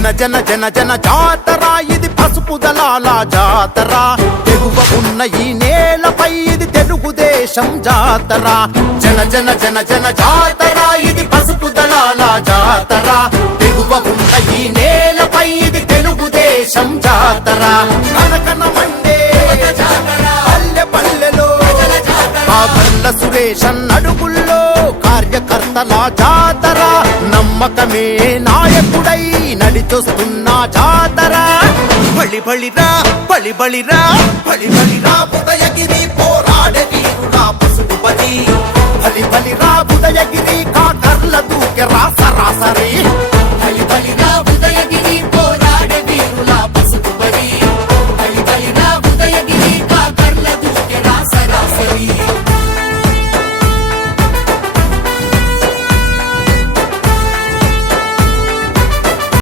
జన జన జన జాతర ఇది పసుపు దళాల జాతర తెగువ ఉన్న ఈ నేలపై ఇది తెలుగుదేశం జాతర జన జన జన జన జాతర ఇది పసుపు దళాల జాతర తెగువ ఉన్న ఈ నేలపై ఇది తెలుగుదేశం జాతర కనకన మండే పల్లె పల్లెలో ఆ గల్ల సురేషన్ అడుగుల్లో కార్యకర్తల జాతర నమ్మకమే నాయకుడై నడిచొస్తున్న జాతర బలి బలిరా బలి బలిరా బలి బలిరా ఉదయగిరి పోరాడే వీరుడా పసుపుపతి బలి బలిరా ఉదయగిరి కాకర్ల దూకెరా సరాసరి